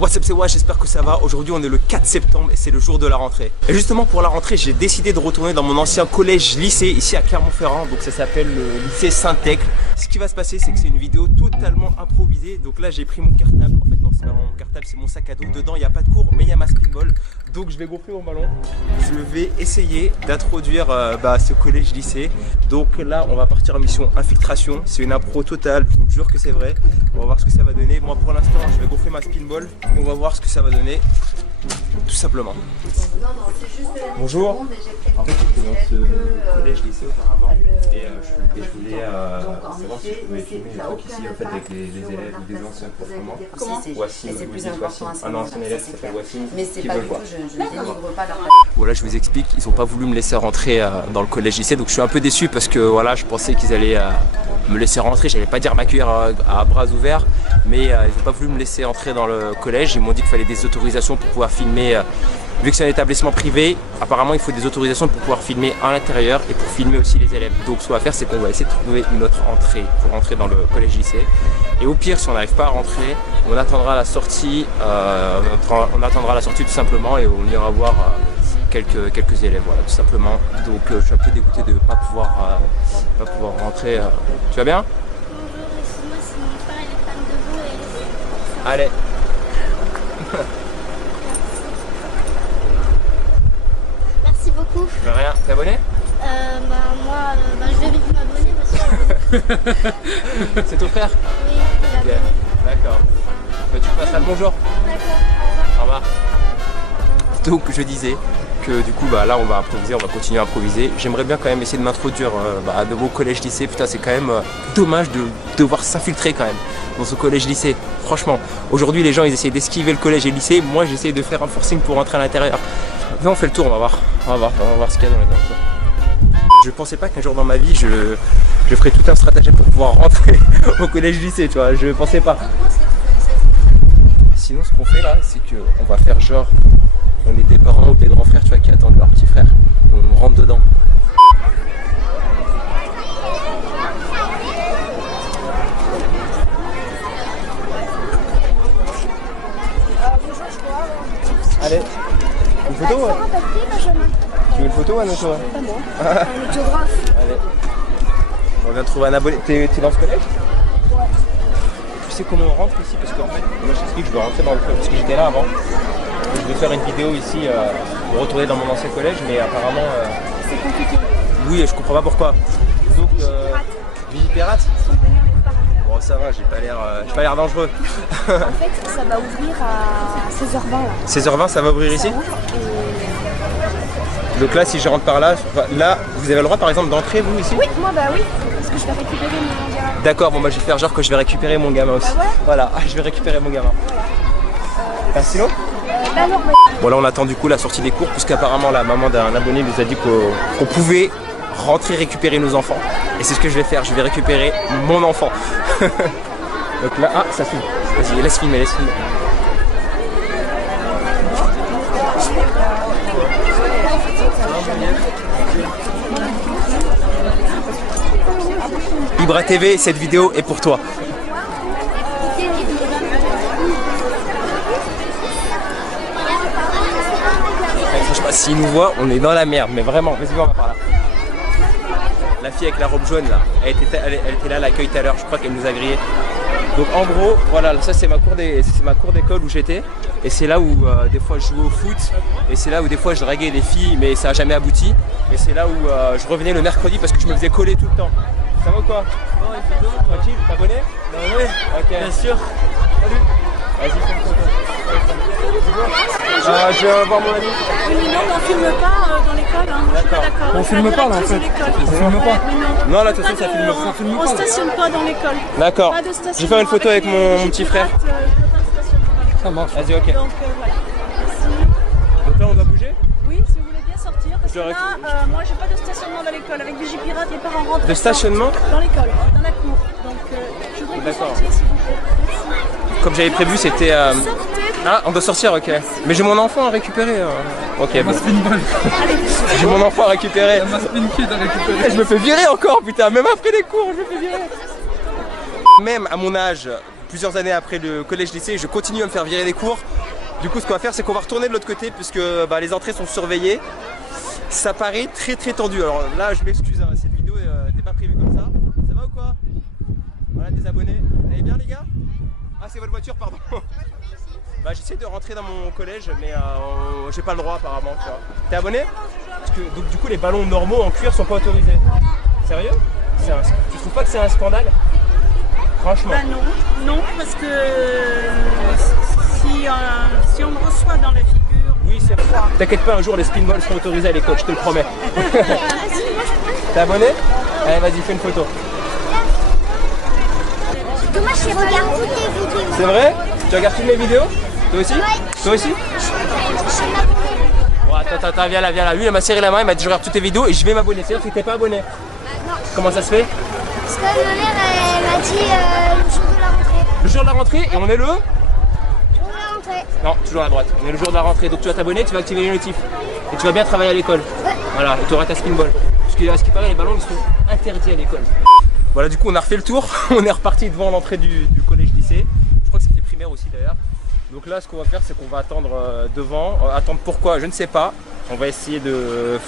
What's up, c'est Wash, j'espère que ça va. Aujourd'hui on est le 4 septembre et c'est le jour de la rentrée. Et justement pour la rentrée j'ai décidé de retourner dans mon ancien collège-lycée ici à Clermont-Ferrand. Donc ça s'appelle le lycée Saint-Thècle. Ce qui va se passer c'est que c'est une vidéo totalement improvisée. Donc là j'ai pris mon cartable. En fait non, c'est pas vraiment mon cartable, c'est mon sac à dos. Dedans il n'y a pas de cours mais il y a ma speedball. Donc je vais gonfler mon ballon. Je vais essayer d'introduire ce collège-lycée. Donc là on va partir en mission infiltration. C'est une impro totale, je vous jure que c'est vrai. On va voir ce que ça va donner. Moi pour l'instant je vais gonfler ma speedball. On va voir ce que ça va donner, tout simplement. Bonjour. En fait, j'étais dans ce collège-lycée auparavant et je voulais savoir si je pouvais filmer le truc ici en fait, avec les élèves ou des anciens performants. Comment Wassim, c'est plus important à un ancien élève qui s'appelle Wassim. Mais c'est pas du tout, je ne dénigre pas leur. Voilà, je vous explique, ils n'ont pas voulu me laisser rentrer dans le collège-lycée, donc je suis un peu déçu parce que voilà, je pensais qu'ils allaient me laisser rentrer. J'allais pas dire m'accueillir à bras ouverts, mais ils n'ont pas voulu me laisser entrer dans le collège. Ils m'ont dit qu'il fallait des autorisations pour pouvoir filmer. Vu que c'est un établissement privé, apparemment il faut des autorisations pour pouvoir filmer à l'intérieur et pour filmer aussi les élèves. Donc ce qu'on va faire, c'est qu'on va essayer de trouver une autre entrée pour rentrer dans le collège-lycée. Et au pire, si on n'arrive pas à rentrer, on attendra la sortie, tout simplement et on ira voir quelques élèves, voilà, tout simplement. Donc je suis un peu dégoûté de ne pas pouvoir rentrer. Tu vas bien? Allez. Merci beaucoup. De rien, t'es abonné? Moi, je vais vite m'abonner parce que... C'est ton frère? Oui, il a abonné. D'accord. Bah, tu passeras le bonjour. D'accord, Au revoir. Donc je disais que du coup là on va improviser, on va continuer à improviser. J'aimerais bien quand même essayer de m'introduire de mon collège-lycée. Putain, c'est quand même dommage de devoir s'infiltrer quand même dans ce collège-lycée. Franchement, aujourd'hui les gens ils essayent d'esquiver le collège et le lycée. Moi j'essaie de faire un forcing pour rentrer à l'intérieur. Mais on fait le tour, on va voir ce qu'il y a dans les alentours. Je pensais pas qu'un jour dans ma vie je ferais tout un stratagème pour pouvoir rentrer au collège-lycée, tu vois, je pensais pas. Sinon ce qu'on fait là, c'est qu'on va faire genre on est des parents ou des grands frères, tu vois, qui attendent leur petit frère. On rentre dedans. Allez, une photo? Tu veux une photo, Anne, toi? Pas moi. Un autographe. Allez. On vient de trouver un abonné. T'es dans ce collège? Ouais. Tu sais comment on rentre ici? Parce qu'en fait, moi je t'explique, je veux rentrer dans le collège parce que j'étais là avant. Je vais faire une vidéo ici pour retourner dans mon ancien collège, mais apparemment... C'est compliqué. Oui, je comprends pas pourquoi. Donc, Vigipirate? Bon, ça va, j'ai pas l'air dangereux. En fait, ça va ouvrir à 16h20 là. 16h20, ça va ouvrir ici? Donc là, si je rentre par là, vous avez le droit par exemple d'entrer vous ici? Oui, moi oui, parce que je vais récupérer mon gamin. D'accord, bon bah je vais faire genre que je vais récupérer mon gamin aussi. Bah ouais. Voilà, je vais récupérer mon gamin. T'as un stylo? Non. Bon là on attend du coup la sortie des cours puisqu'apparemment la maman d'un abonné nous a dit qu'on pouvait rentrer récupérer nos enfants. Et c'est ce que je vais faire, je vais récupérer mon enfant. Donc là, ça filme. Vas-y, laisse filmer. Ibra TV, cette vidéo est pour toi. Franchement, s'ils nous voient, on est dans la merde, mais vraiment, vas-y, on va par là. La fille avec la robe jaune là, elle était là à l'accueil tout à l'heure, je crois qu'elle nous a grillé. Donc en gros, voilà, ça c'est ma cour d'école où j'étais. Et c'est là où des fois je jouais au foot. Et c'est là où des fois je draguais des filles, mais ça n'a jamais abouti. Et c'est là où je revenais le mercredi parce que je me faisais coller tout le temps. Ça va ou quoi? Tranquille, t'es abonné? Oui. Ok. Bien sûr. Salut. Vas-y, fais une photo. Je vais voir mon ami. Oui, mais non, on filme pas dans l'école, hein. Je suis pas d'accord. On filme pas là en fait. On filme pas. Non, là, de toute façon, ça filme pas. On stationne pas dans l'école. D'accord. Je vais faire une photo avec mon petit frère. Ça marche. Vas-y, ok. Donc voilà. Donc là, on doit bouger? Oui, si vous voulez bien sortir. Parce que là, moi, j'ai pas de stationnement dans l'école. Avec Vigipirate, les parents rentrent. De stationnement? Dans l'école, dans la cour. Donc, je voudrais que vous sortiez, s'il vous plaît. Merci. comme j'avais prévu, c'était... Ah, on doit sortir, ok. Mais j'ai mon enfant à récupérer. Ok, bon. J'ai mon enfant à récupérer. Je me fais virer encore, putain, même après les cours, je me fais virer. Même à mon âge, plusieurs années après le collège-lycée, je continue à me faire virer des cours. Du coup, ce qu'on va faire, c'est qu'on va retourner de l'autre côté puisque bah, les entrées sont surveillées. Ça paraît très très tendu. Alors là, je m'excuse, hein, cette vidéo n'est pas prévue comme ça. Ça va ou quoi? Voilà, des abonnés. Vous allez bien, les gars? Ah, c'est votre voiture, pardon. Bah, j'essaie de rentrer dans mon collège, mais j'ai pas le droit apparemment. T'es abonné? Parce que, donc, du coup, les ballons normaux en cuir sont pas autorisés. Sérieux? Tu trouves pas que c'est un scandale? Franchement. Bah non, parce que si on me reçoit dans la figure... Oui, c'est vrai. T'inquiète pas, un jour les spinballs seront autorisés à l'école, je te le promets. T'es abonné? Allez, vas-y, fais une photo. Moi, je regarde toutes tes vidéos. C'est vrai? Tu regardes toutes mes vidéos? Toi aussi? Toi aussi? Bon, attends, viens là. Lui, il m'a serré la main, il m'a dit je regarde toutes tes vidéos et je vais m'abonner. C'est-à-dire que t'es pas abonné? Non. Comment ça se fait? Parce que ma mère, elle m'a dit le jour de la rentrée. Le jour de la rentrée et on est le? Jour de la rentrée. Non, toujours à droite. On est le jour de la rentrée, donc tu vas t'abonner, tu vas activer les notifs. Et tu vas bien travailler à l'école. Ouais. Voilà, et tu auras ta spinball. Parce que à ce qui paraît, les ballons ils sont interdits à l'école. Voilà, du coup on a refait le tour. On est reparti devant l'entrée du collège-lycée. Je crois que c'était primaire aussi d'ailleurs. Donc là, ce qu'on va faire, c'est qu'on va attendre devant. Attendre pourquoi? Je ne sais pas. On va essayer de...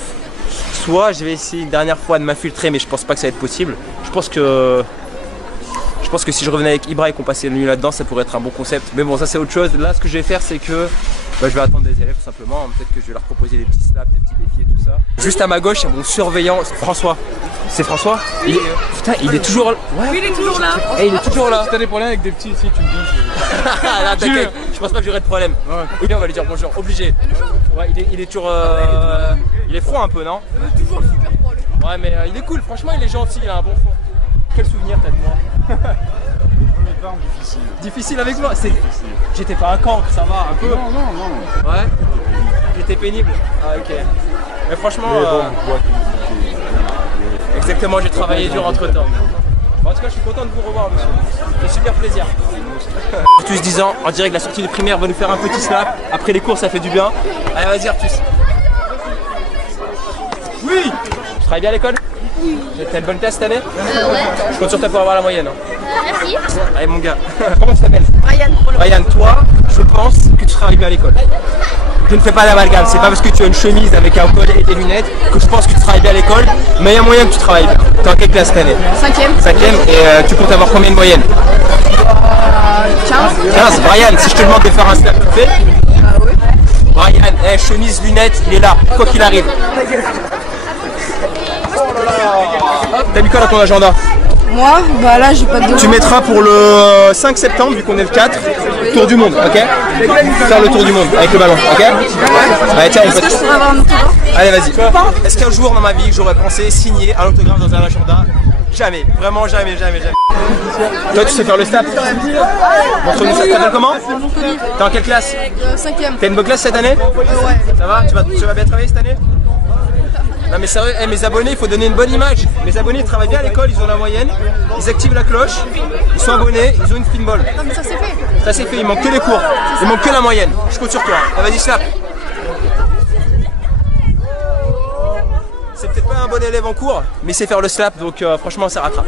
Soit je vais essayer une dernière fois de m'infiltrer, mais je pense pas que ça va être possible. Je pense que si je revenais avec Ibra et qu'on passait la nuit là-dedans, ça pourrait être un bon concept. Mais bon, ça c'est autre chose. Là, ce que je vais faire, c'est que je vais attendre des élèves tout simplement. Peut-être que je vais leur proposer des petits slaps, des petits défis et tout ça. Juste à ma gauche, il y a mon surveillant, François. C'est François? Putain, il est toujours là. Ouais. Oui, il est toujours là. Et il est toujours là. Si t'as des problèmes avec des petits, si tu me dis. Là, t'inquiète, je pense pas que j'aurai de problème. Ouais. Oui, on va lui dire bonjour, obligé. Ouais, il est toujours. Il est froid un peu, non? Toujours super froid. Ouais, mais il est cool, franchement, il est gentil, il a un bon fond. Quel souvenir t'as de moi? Premier temps difficile. Difficile avec moi? J'étais pas un cancre, ça va, un peu? Non. Ouais? J'étais pénible? Ah, ok. Mais franchement. Mais bon, on voit que Exactement, j'ai travaillé dur entre temps. En tout cas, je suis content de vous revoir, monsieur. Ça fait super plaisir. Artus 10 ans, en direct de la sortie de primaire, va nous faire un petit snap. Après les cours, ça fait du bien. Allez, vas-y, Artus. Oui! Tu travailles bien à l'école? Oui. T'as une bonne classe cette année? Ouais. Je compte sur toi pour avoir la moyenne. Merci. Allez, mon gars. Comment tu t'appelles? Brian. Brian, toi, je pense que tu travailles bien à l'école. Je ne fais pas d'amalgame, c'est pas parce que tu as une chemise avec un col et des lunettes que je pense que tu travailles bien à l'école, mais il y a moyen que tu travailles bien. T'es en quelle classe cette année? 5e. 5e, et tu comptes avoir combien de moyenne? 15. 15. Brian, si je te demande de faire un snap, tu le fais? Oui. Brian, chemise, lunettes, il est là, quoi qu'il arrive. T'as mis quoi dans ton agenda? Moi, bah là, j'ai pas de. Tu mettras pour le 5 septembre, vu qu'on est le 4, tour du monde, ok? Faire le tour du monde avec le ballon, ok? Allez, tiens, on peut... Est-ce que je pourrais avoir un autographe? Allez, vas-y. Est-ce qu'un jour dans ma vie, j'aurais pensé signer un autographe dans un agenda? Jamais, vraiment jamais. Toi, tu sais faire le snap? Montre-nous ça. Tu t'appelles comment? T'es en quelle classe? 5e. T'as une bonne classe cette année? Ouais. Ça va? Tu vas bien travailler cette année? Non mais sérieux, mes abonnés, il faut donner une bonne image. Mes abonnés, ils travaillent bien à l'école, ils ont la moyenne, ils activent la cloche, ils sont abonnés, ils ont une spinball. Non, mais ça c'est fait. Ça c'est fait, il manque que les cours, il manque que la moyenne. Je compte sur toi. Ah, vas-y, snap. C'est peut-être pas un bon élève en cours, mais il sait faire le slap, donc franchement ça rattrape.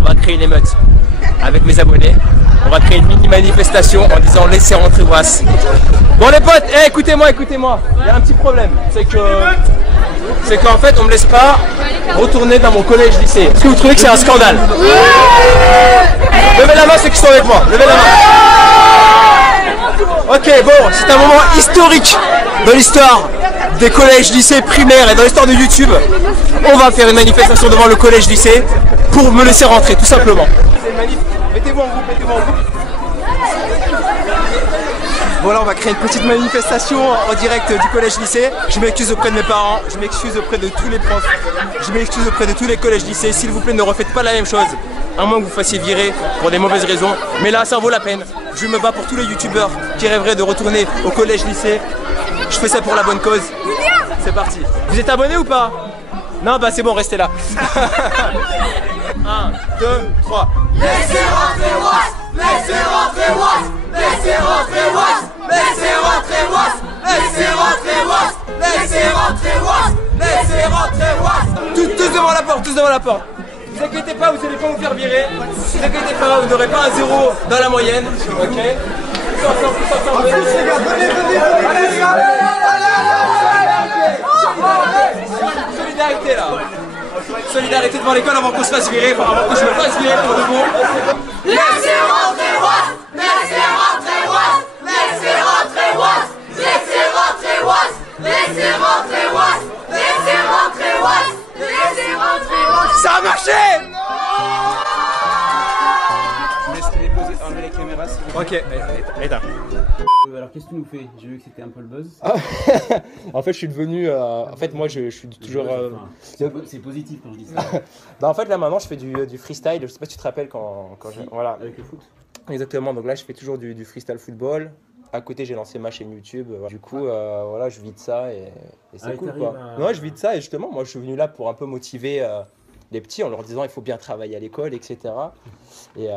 On va créer une émeute avec mes abonnés. On va créer une mini manifestation en disant laissez rentrer Was. Bon les potes, écoutez-moi. Il y a un petit problème, c'est qu'en fait on me laisse pas retourner dans mon collège-lycée. Est-ce que vous trouvez que c'est un scandale? Levez la main ceux qui sont avec moi. Levez la main. Ok, bon, c'est un moment historique dans l'histoire des collèges-lycées primaires et dans l'histoire de YouTube. On va faire une manifestation devant le collège-lycée pour me laisser rentrer, tout simplement. Mettez-vous en groupe. Bon là on va créer une petite manifestation en direct du collège-lycée. Je m'excuse auprès de mes parents, je m'excuse auprès de tous les profs, je m'excuse auprès de tous les collèges-lycées. S'il vous plaît, ne refaites pas la même chose, à moins que vous fassiez virer pour des mauvaises raisons. Mais là ça en vaut la peine. Je me bats pour tous les youtubeurs qui rêveraient de retourner au collège-lycée. Je fais ça pour la bonne cause. C'est parti. Vous êtes abonné ou pas? Non, bah c'est bon, restez là. 1, 1, 2, 3. Laissez rentrer Was, laissez rentrer Was, laissez rentrer Was, laissez rentrer Was, laissez rentrer Was, laissez rentrer Was, laissez rentrer Was. Tous devant la porte, tous devant la porte. Vous inquiétez pas, vous allez pas vous faire virer. Vous inquiétez pas, vous n'aurez pas un 0 dans la moyenne. Ok. Tous ensemble, tous ensemble. Les gars, venez. Solidarité là. Solidarité devant l'école avant qu'on se fasse virer, enfin avant que je me fasse virer pour de bon. Laissez rentrer Was, laissez rentrer Was, laissez rentrer Was, laissez rentrer Was, laissez rentrer Was, laissez rentrer Was, laissez rentrer Was. Ça a marché. Je laisse les poser, enlever les caméras. Ok, éteins. Alors qu'est-ce que tu nous fais? J'ai vu que c'était un peu le buzz. En fait, je suis devenu. En fait, moi, je suis toujours. C'est positif quand je dis ça. Bah, en fait, là maintenant, je fais du freestyle. Je sais pas si tu te rappelles quand Si, voilà. avec le foot. Exactement. Donc là, je fais toujours du freestyle football. À côté, j'ai lancé ma chaîne YouTube. Voilà. Du coup, voilà, je vis de ça et c'est cool, quoi. Ouais, je vis de ça et justement, moi, je suis venu là pour un peu motiver les petits en leur disant il faut bien travailler à l'école, etc. Et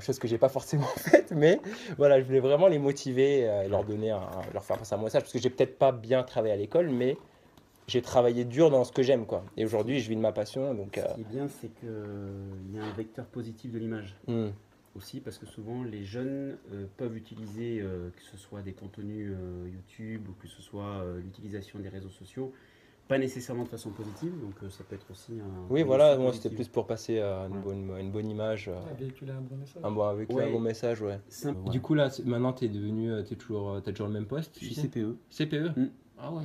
chose que j'ai pas forcément faite, mais voilà, je voulais vraiment les motiver et leur donner leur faire passer un message parce que j'ai peut-être pas bien travaillé à l'école, mais j'ai travaillé dur dans ce que j'aime, quoi. Et aujourd'hui, je vis de ma passion, donc. Ce qui est bien, c'est qu'il y a un vecteur positif de l'image. Aussi parce que souvent les jeunes peuvent utiliser que ce soit des contenus YouTube ou que ce soit l'utilisation des réseaux sociaux, pas nécessairement de façon positive, donc ça peut être aussi un... Oui, voilà, moi c'était plus pour passer une bonne image. Véhiculer un bon message. Un bon message, ouais. Simple. Du coup, là, maintenant, t'as toujours le même poste? Je suis CPE. CPE? Ah ouais.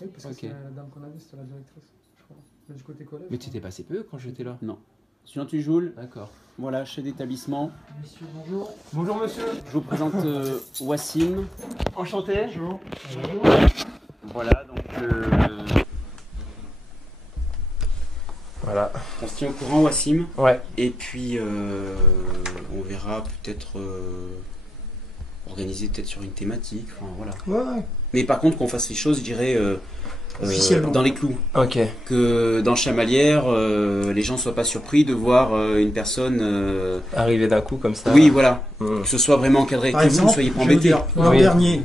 Oui, parce que c'est la dame qu'on a vue, c'était la directrice, je crois. Mais du côté collège. Mais tu n'étais pas CPE quand j'étais là? Non. Sur Tujoul, d'accord. Voilà, chef d'établissement. Monsieur, bonjour. Bonjour monsieur. Je vous présente Wassim. Enchanté. Bonjour. Voilà, donc voilà. on se tient au courant, Wassim. Ouais. Et puis on verra peut-être organiser peut-être sur une thématique. Enfin voilà. Ouais. Mais par contre qu'on fasse les choses, je dirais Officiellement. dans les clous. Ok. Que dans Chamalières, les gens soient pas surpris de voir une personne Arriver d'un coup comme ça. Oui, voilà. Mm. Que ce soit vraiment encadré. Par Que vous ne exemple, soyez pas je veux embêtés. dire, l'an Oui. dernier,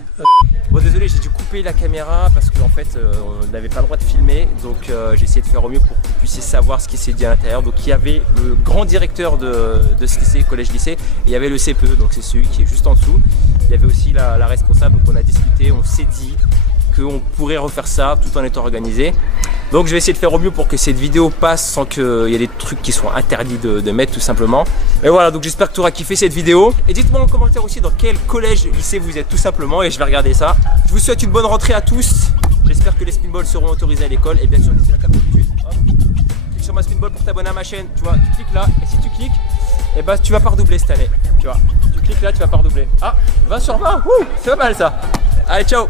Bon, désolé, j'ai dû couper la caméra parce qu'en fait on n'avait pas le droit de filmer, donc j'ai essayé de faire au mieux pour que vous puissiez savoir ce qui s'est dit à l'intérieur. Donc il y avait le grand directeur de ce lycée, collège-lycée, et il y avait le CPE, donc c'est celui qui est juste en dessous. Il y avait aussi la responsable, donc on a discuté, on s'est dit qu'on pourrait refaire ça tout en étant organisé. Donc je vais essayer de faire au mieux pour que cette vidéo passe sans qu'il y ait des trucs qui soient interdits de mettre tout simplement. Et voilà, donc j'espère que tu auras kiffé cette vidéo. Et dites-moi en commentaire aussi dans quel collège, lycée vous êtes tout simplement et je vais regarder ça. Je vous souhaite une bonne rentrée à tous. J'espère que les spinballs seront autorisés à l'école. Et bien sûr, n'hésitez pas comme d'habitude. Clique sur ma spinball pour t'abonner à ma chaîne. Tu vois, tu cliques là et si tu cliques, et bah tu vas pas redoubler cette année. Tu vois, tu cliques là, tu vas pas redoubler. Ah, 20 sur 20, c'est pas mal ça. Allez, ciao.